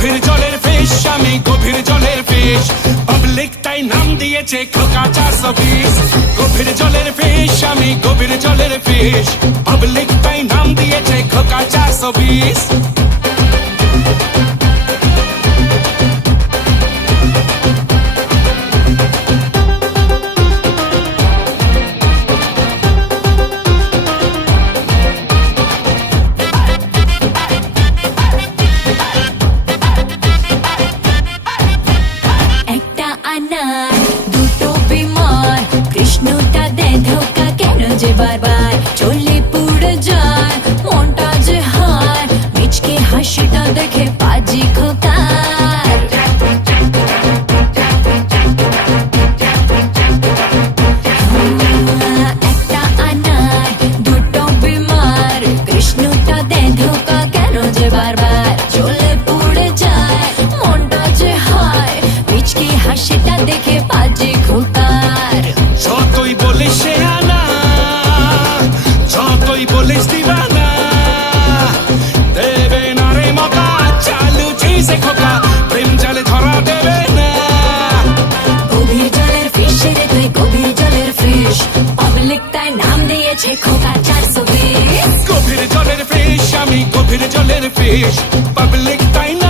গভীর জলের ফিশ, আমি গভীর জলের ফিশ, পাবলিক তাই নাম দিয়েছে খোকা 420। গভীর জলের ফিশ, আমি গভীর জলের ফিশ, পাবলিক তাই নাম দিয়েছে খোকা 420। একটা আনার দুটো বিমার, কৃষ্ণটা দেয় ধোকা কেন যে বারবার চলে পুড়ে যায় মনটা যে হায়, মিচকে হাসিটা দেখে পাজি খোকার। একটা আনার দুটো বিমার, কৃষ্ণটা দেয় ধোকা কেন যে বারবার চলে পুড়ে যায় মনটা যে হায়, মিচকে হাসিটা দেখে পাজি খোকার। যতই বলিস সে আনা, যতই বলিস দিবানা, দেবে না রে মকা, চালু চিজে খোকা, প্রেম জালে ধরা দেবে না। গভীর জলের ফিশ রে তুই গভীর জলের ফিশ, পাবলিক তাই নাম দিয়েছে খোকা 420। গভীর জলের ফিশ, আমি গভীর জলের ফিশ, পাবলিক তাই না